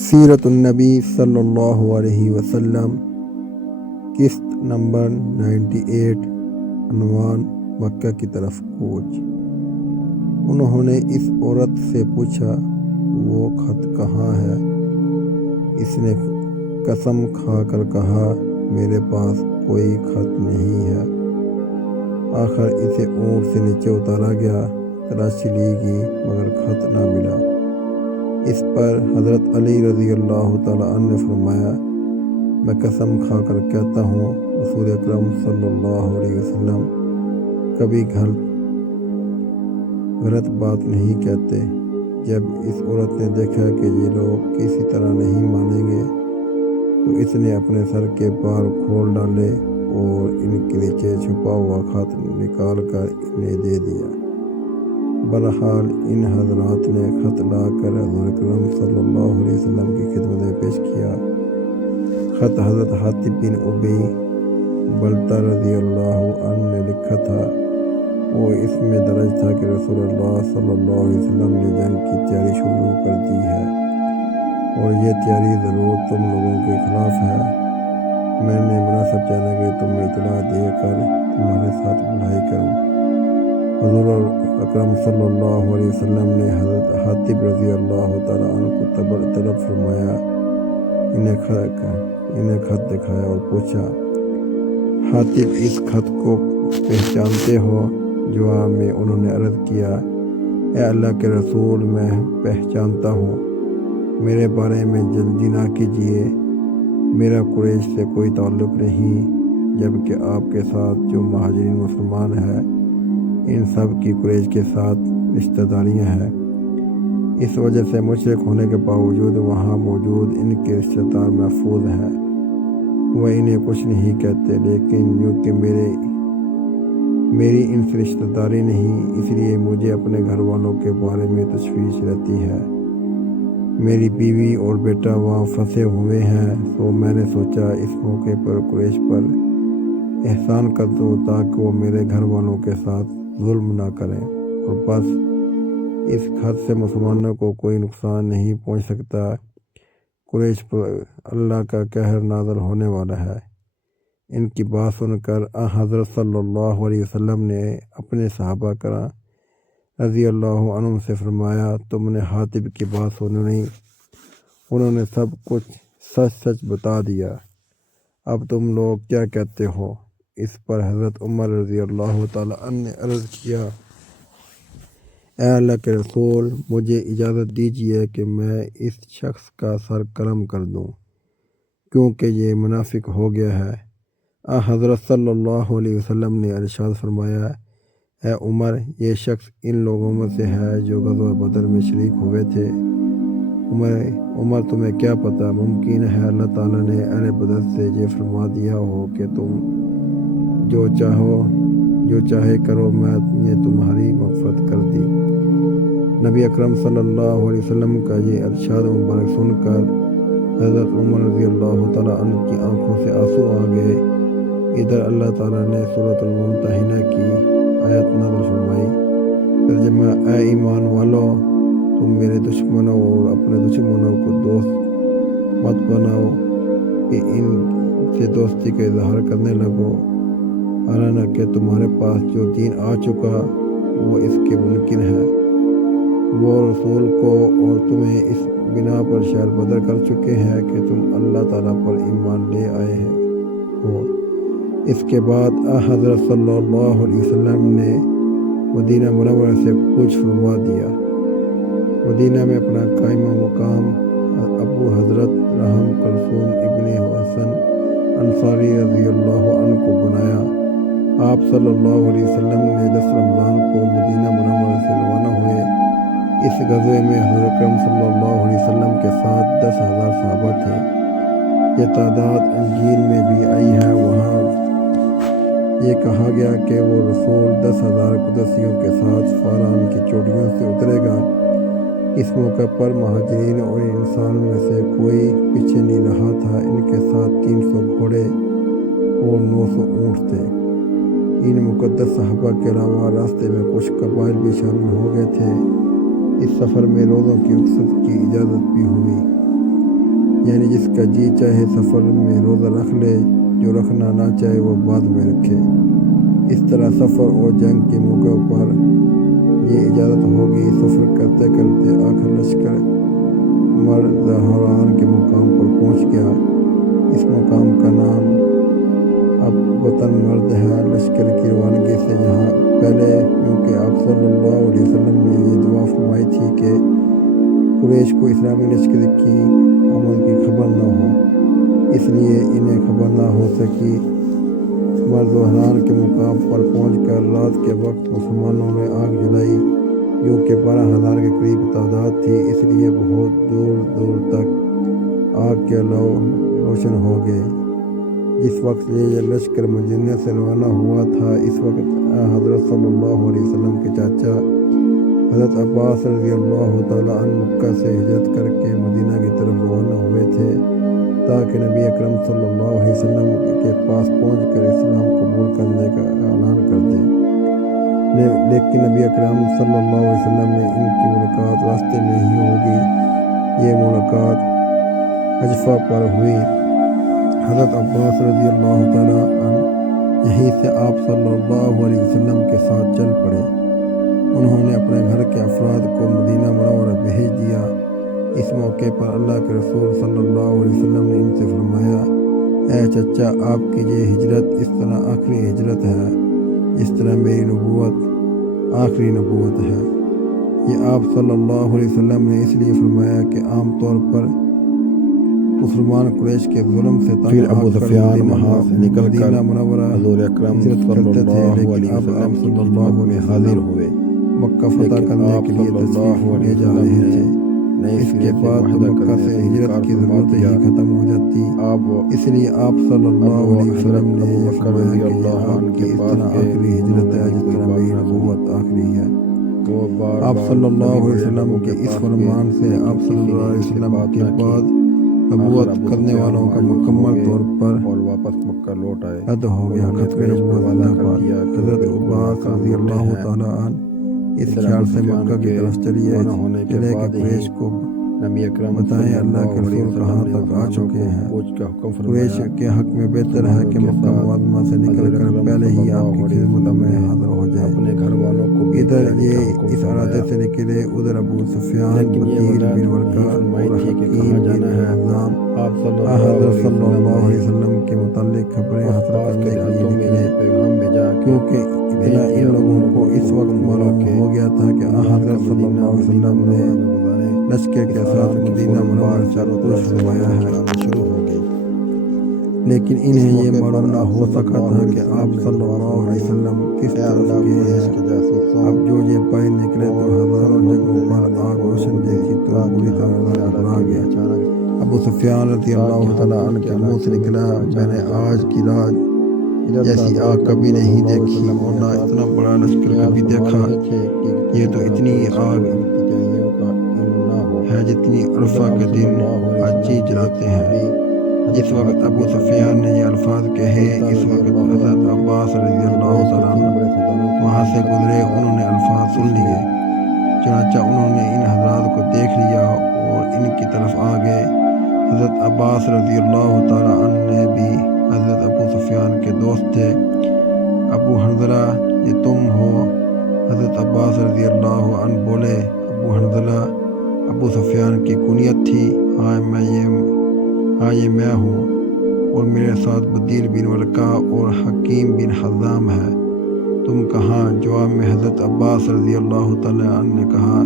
سیرت النبی صلی اللہ علیہ وسلم، قسط نمبر 98، عنوان مکہ کی طرف کوچ۔ انہوں نے اس عورت سے پوچھا، وہ خط کہاں ہے؟ اس نے قسم کھا کر کہا، میرے پاس کوئی خط نہیں ہے۔ آخر اسے اونٹ سے نیچے اتارا گیا، تلاشی لی گئی مگر خط نہ ملا۔ اس پر حضرت علی رضی اللہ تعالیٰ عنہ نے فرمایا، میں قسم کھا کر کہتا ہوں، رسول اکرم صلی اللہ علیہ وسلم کبھی غلط بات نہیں کہتے۔ جب اس عورت نے دیکھا کہ یہ لوگ کسی طرح نہیں مانیں گے تو اس نے اپنے سر کے بال کھول ڈالے اور ان کے نیچے چھپا ہوا خط نکال کر انہیں دے دیا۔ بہرحال ان حضرات نے خط لا کر حضور اکرم صلی اللہ علیہ وسلم کی خدمت میں پیش کیا۔ خط حضرت حاطب بن ابی بلتہ رضی اللہ عنہ نے لکھا تھا۔ وہ اس میں درج تھا کہ رسول اللہ صلی اللہ علیہ وسلم نے جنگ کی تیاری شروع کر دی ہے اور یہ تیاری ضرور تم لوگوں کے خلاف ہے۔ میں نے مناسب جانا کہ تمہیں اطلاع دے کر تمہارے ساتھ بھلائی کروں۔ حضور اکرم صلی اللہ علیہ وسلم نے حضرت حاطب رضی اللہ تعالیٰ عنہ کو طلب فرمایا، انہیں خط دکھایا اور پوچھا، حاطب اس خط کو پہچانتے ہو؟ جواب میں انہوں نے عرض کیا، اے اللہ کے رسول، میں پہچانتا ہوں۔ میرے بارے میں جلدی نہ کیجیے، میرا قریش سے کوئی تعلق نہیں، جبکہ آپ کے ساتھ جو مہاجرین مسلمان ہیں ان سب کی قریش کے ساتھ رشتہ داریاں ہیں۔ اس وجہ سے مشرک ہونے کے باوجود وہاں موجود ان کے رشتہ دار محفوظ ہیں۔ وہ انہیں کچھ نہیں کہتے، لیکن یوں کہ میری ان سے رشتہ داری نہیں، اس لیے مجھے اپنے گھر والوں کے بارے میں تشویش رہتی ہے۔ میری بیوی اور بیٹا وہاں پھنسے ہوئے ہیں، تو میں نے سوچا اس موقع پر قریش پر احسان کر دوں تاکہ وہ میرے گھر والوں کے ساتھ ظلم نہ کریں، اور بس اس خط سے مسلمانوں کو کوئی نقصان نہیں پہنچ سکتا۔ قریش پر اللہ کا قہر نازل ہونے والا ہے۔ ان کی بات سن کر حضرت صلی اللہ علیہ وسلم نے اپنے صحابہ کرام رضی اللہ عنہم سے فرمایا، تم نے حاطب کی بات سنی، انہوں نے سب کچھ سچ سچ بتا دیا، اب تم لوگ کیا کہتے ہو؟ اس پر حضرت عمر رضی اللہ تعالیٰ عنہ نے عرض کیا، اے اللہ کے رسول، مجھے اجازت دیجیے کہ میں اس شخص کا سر قلم کر دوں، کیونکہ یہ منافق ہو گیا ہے۔ حضرت صلی اللہ علیہ وسلم نے ارشاد فرمایا، اے عمر، یہ شخص ان لوگوں میں سے ہے جو غزوہ بدر میں شریک ہوئے تھے۔ عمر تمہیں کیا پتہ، ممکن ہے اللہ تعالیٰ نے اہل بدر سے یہ فرما دیا ہو کہ تم جو چاہے کرو، میں نے تمہاری مغفرت کر دی۔ نبی اکرم صلی اللہ علیہ وسلم کا یہ ارشاد مبارک سن کر حضرت عمر رضی اللہ تعالیٰ عنہ کی آنکھوں سے آنسو آ گئے۔ ادھر اللہ تعالیٰ نے سورۃ الممتحنہ کی آیت نازل فرمائی، ترجمہ، اے ایمان والو، تم میرے دشمنوں اور اپنے دشمنوں کو دوست مت بناؤ کہ ان سے دوستی کا اظہار کرنے لگو، حالانکہ تمہارے پاس جو دین آ چکا وہ اس کے منکر ہے۔ وہ رسول کو اور تمہیں اس بنا پر شہر بدر کر چکے ہیں کہ تم اللہ تعالیٰ پر ایمان لے آئے ہو۔ اس کے بعد حضرت صلی اللہ علیہ وسلم نے مدینہ منورہ سے کچھ فرما دیا۔ مدینہ میں اپنا قائمہ مقام ابو حضرت رحم کلثوم ابن حسن انصاری رضی اللہ عنہ کو بنایا۔ آپ صلی اللہ علیہ وسلم نے 10 رمضان کو مدینہ منورہ سے روانہ ہوئے۔ اس غزوے میں حضور اکرم صلی اللہ علیہ وسلم کے ساتھ 10,000 صحابہ تھے۔ یہ تعداد انجیل میں بھی آئی ہے۔ وہاں یہ کہا گیا کہ وہ رسول 10,000 قدسیوں کے ساتھ فاران کی چوٹیوں سے اترے گا۔ اس موقع پر مہاجرین اور انسان میں سے کوئی پیچھے نہیں رہا تھا۔ ان کے ساتھ 300 گھوڑے اور 900 اونٹ تھے۔ ان مقدس صحابہ کے علاوہ راستے میں کچھ قبائل بھی شامل ہو گئے تھے۔ اس سفر میں روزوں کی رخصت کی اجازت بھی ہوئی۔ یعنی جس کا جی چاہے سفر میں روزہ رکھ لے، جو رکھنا نہ چاہے وہ بعد میں رکھے۔ اس طرح سفر اور جنگ کے موقع پر یہ اجازت ہوگی۔ سفر کرتے کرتے آخر لشکر مردہران کے مقام پر پہنچ گیا۔ اس مقام کا نام اب وطن مرد ہے۔ لشکر کی روانگی سے یہاں پہلے کیونکہ آپ صلی اللہ علیہ وسلم نے یہ دعا فرمائی تھی کہ قریش کو اسلامی لشکر کی آمد کی خبر نہ ہو، اس لیے انہیں خبر نہ ہو سکی۔ مردہران کے مقام پر پہنچ کر رات کے وقت مسلمانوں نے آگ جلائی جو کہ 12,000 کے قریب تعداد تھی، اس لیے بہت دور دور تک آگ کے لو روشن ہو گئے۔ جس وقت یہ لشکر مدینہ سے روانہ ہوا تھا، اس وقت حضرت صلی اللہ علیہ وسلم کے چاچا حضرت عباس رضی اللہ تعالیٰ عنہ مکہ سے ہجرت کر کے مدینہ کی طرف روانہ ہوئے تھے تاکہ نبی اکرم صلی اللہ علیہ وسلم کے پاس پہنچ کر اسلام قبول کرنے کا اعلان کر دیں، لیکن نبی اکرم صلی اللہ علیہ وسلم نے ان کی ملاقات راستے میں ہی ہوگی۔ یہ ملاقات حجفہ پر ہوئی۔ حضرت عباس رضی اللہ تعالیٰ عنہ یہیں سے آپ صلی اللہ علیہ وسلم کے ساتھ چل پڑے۔ انہوں نے اپنے گھر کے افراد کو مدینہ منورہ بھیج دیا۔ اس موقع پر اللہ کے رسول صلی اللہ علیہ وسلم نے ان سے فرمایا، اے چچا، آپ کی یہ ہجرت اس طرح آخری ہجرت ہے جس طرح میری نبوت آخری نبوت ہے۔ یہ آپ صلی اللہ علیہ وسلم نے اس لیے فرمایا کہ عام طور پر مسلمان قریش کے ظلم سے پھر ابو سفیان وہاں سے نکل کر منورہ حضور اکرم صلی اللہ علیہ وسلم کی خدمت میں حاضر ہوئے۔ مکہ فتح کرنے کے لیے تشریف لے جا رہے تھے۔ اس کے بعد تو مکہ سے ہجرت کی ضرورت ہی ختم ہو جاتی، اس لیے آپ صلی اللہ علیہ وسلم نے یہ فرمایا کہ یہ آپ کی اس طرح آخری ہجرت ہے جس طرح میری نبوت آخری ہے۔ آپ صلی اللہ علیہ وسلم کے اس فرمان سے آپ صلی اللہ علیہ وسلم کے بعد نبوت کرنے والوں کا مکمل طور پر اور واپس مکہ لوٹ آئے۔ رد ہو گیا۔ ختم نبوت زندہ باد۔ حضرت عباس رضی اللہ تعالیٰ عنہ اس خیال سے مکہ کی طرف چلے کہ قریش کو نبی اکرم بتائیں اللہ کے رسول کہاں تک آ چکے ہیں۔ قریش کے حق میں بہتر ہے کہ مکہ معظمہ سے نکل کر پہلے ہی آپ کی خدمت میں حاضر ہو جائے۔ اپنے گھر والوں کو ادھر یہ اس ارادے سے نکلے، ادھر ابو سفیان بطیر بن ورقہ اور حکیم بن حزام حضرت صلی اللہ علیہ وسلم کے متعلق خبریں حاصل کرنے کے لیے نکلے، کیونکہ اتنا ان لوگوں کو اس وقت معلوم ہو گیا تھا کہ حضرت صلی اللہ علیہ وسلم نے لشکر کے ساتھ مدینہ منورہ چاروں طرف فرمایا ہے شروع ہو گئی، لیکن انہیں یہ معلوم نہ ہو سکا تھا کہ آپ صلی اللہ علیہ وسلم کس طرف گئے ہیں۔ اب جو یہ پائے نکلے تو ہزاروں جگہوں پر آگ روشن دیکھی تو بری طرح گھبرا گیا۔ ابو سفیان رضی اللہ تعالیٰ عنہ کے منہ سے نکلا، میں نے آج کی رات جیسی آگ کبھی نہیں دیکھی اور نہ اتنا بڑا لشکر کبھی دیکھا۔ یہ تو اتنی آگ ہے جتنی عرفہ کے دن حاجی جلاتے ہیں۔ جس وقت ابو سفیان نے یہ الفاظ کہے، اس وقت حضرت عباس رضی اللہ تعالیٰ عنہ وہاں سے گزرے۔ انہوں نے الفاظ سن لیے، چنانچہ انہوں نے ان حضرات کو دیکھ لیا اور ان کی طرف آ گئے۔ حضرت عباس رضی اللہ تعالیٰ عنہ نے بھی حضرت ابو سفیان کے دوست تھے۔ ابو حنظلہ، یہ تم ہو؟ حضرت عباس رضی اللہ عنہ بولے۔ ابو حنظلہ ابو سفیان کی کنیت تھی۔ ہاں یہ میں ہوں، اور میرے ساتھ بدیل بن ولقہ اور حکیم بن حزام ہے۔ تم کہاں؟ جواب میں حضرت عباس رضی اللہ تعالیٰ عنہ نے کہا،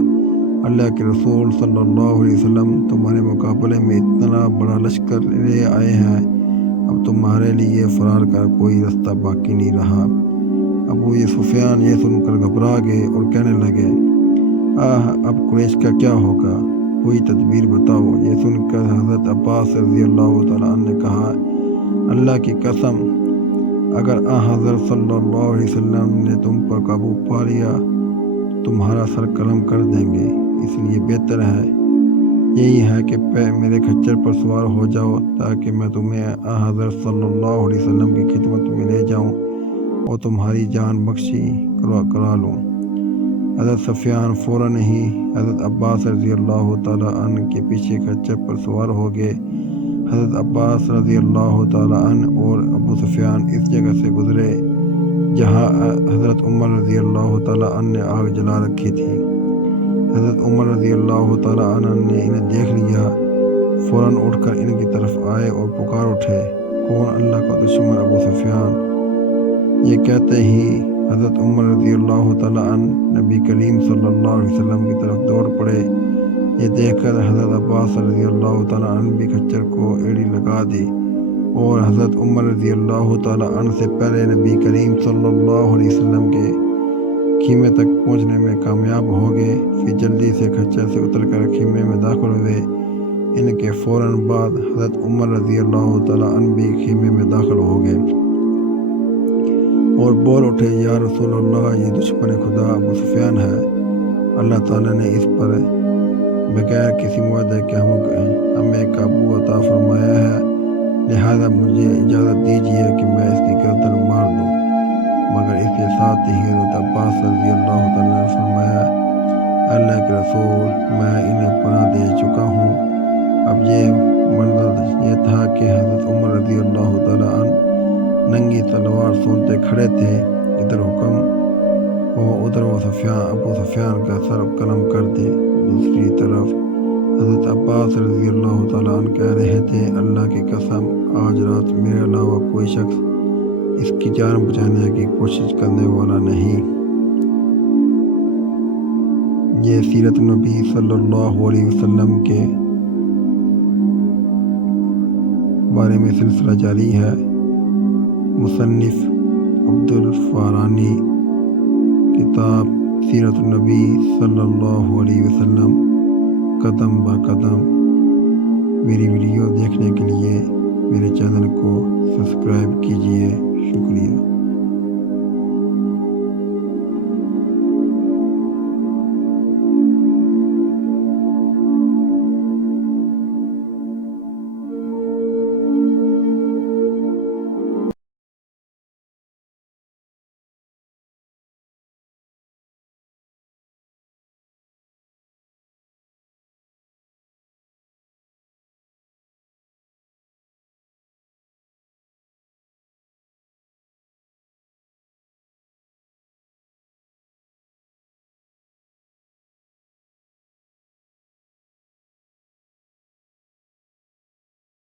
اللہ کے رسول صلی اللہ علیہ وسلم تمہارے مقابلے میں اتنا بڑا لشکر لے آئے ہیں، اب تمہارے لیے فرار کا کوئی رستہ باقی نہیں رہا۔ ابو سفیان یہ سن کر گھبرا گئے اور کہنے لگے، اب قریش کا کیا ہوگا؟ کوئی تدبیر بتاؤ۔ یہ سن کر حضرت عباس رضی اللہ تعالیٰ عنہ نے کہا، اللہ کی قسم، اگر حضرت صلی اللہ علیہ وسلم نے تم پر قابو پا لیا تو تمہارا سر قلم کر دیں گے، اس لیے بہتر ہے یہی ہے کہ میرے کھچر پر سوار ہو جاؤ تاکہ میں تمہیں حضرت صلی اللہ علیہ وسلم کی خدمت میں لے جاؤں اور تمہاری جان بخشی کرا لوں۔ حضرت سفیان فوراً ہی حضرت عباس رضی اللہ تعالیٰ عنہ کے پیچھے کھچر پر سوار ہو گئے۔ حضرت عباس رضی اللہ تعالیٰ عنہ اور ابو سفیان اس جگہ سے گزرے جہاں حضرت عمر رضی اللہ تعالیٰ عنہ نے آگ جلا رکھی تھی۔ حضرت عمر رضی اللہ تعالیٰ عنہ نے انہیں دیکھ لیا، فوراً اٹھ کر ان کی طرف آئے اور پکار اٹھے، کون اللہ کا دشمن ابو سفیان؟ یہ کہتے ہی حضرت عمر رضی اللہ تعالیٰ عنہ نبی کریم صلی اللہ علیہ وسلم کی طرف دوڑ پڑے۔ یہ دیکھ کر حضرت عباس رضی اللہ تعالیٰ عنہ بھی کھچر کو ایڑی لگا دی اور حضرت عمر رضی اللہ تعالیٰ عنہ سے پہلے نبی کریم صلی اللہ علیہ وسلم کے خیمے تک پہنچنے میں کامیاب ہو گئے۔ پھر جلدی سے کھچر سے اتر کر خیمے میں داخل ہوئے۔ ان کے فوراً بعد حضرت عمر رضی اللہ تعالیٰ عنہ بھی خیمے میں داخل ہو گئے اور بول اٹھے، یا رسول اللہ، یہ دشمن خدا ابو سفیان ہے۔ اللہ تعالیٰ نے اس پر بغیر کسی معاہدے کے ہمیں قابو عطا فرمایا ہے، لہذا مجھے اجازت دیجیے کہ میں اس کی گردن مار دوں۔ مگر اس کے ساتھ ہی حضرت عباس رضی اللہ تعالیٰ نے فرمایا، اللہ کے رسول، میں انہیں پناہ دے چکا ہوں۔ اب یہ منظر یہ تھا کہ حضرت عمر رضی اللہ تعالیٰ عنہ ننگی تلوار سونتے کھڑے تھے، ادھر حکم ہو ادھر وہ ابو سفیان کا سر قلم کر دے۔ دوسری طرف حضرت عباس رضی اللہ تعالیٰ عنہ کہہ رہے تھے، اللہ کی قسم، آج رات میرے علاوہ کوئی شخص اس کی جان بچانے کی کوشش کرنے والا نہیں۔ یہ سیرت نبی صلی اللہ علیہ وسلم کے بارے میں سلسلہ جاری ہے۔ مصنف عبدالفارانی، کتاب سیرت النبی صلی اللہ علیہ وسلم، قدم با قدم۔ میری ویڈیو دیکھنے کے لیے میرے چینل کو سبسکرائب کیجیے۔ شکریہ۔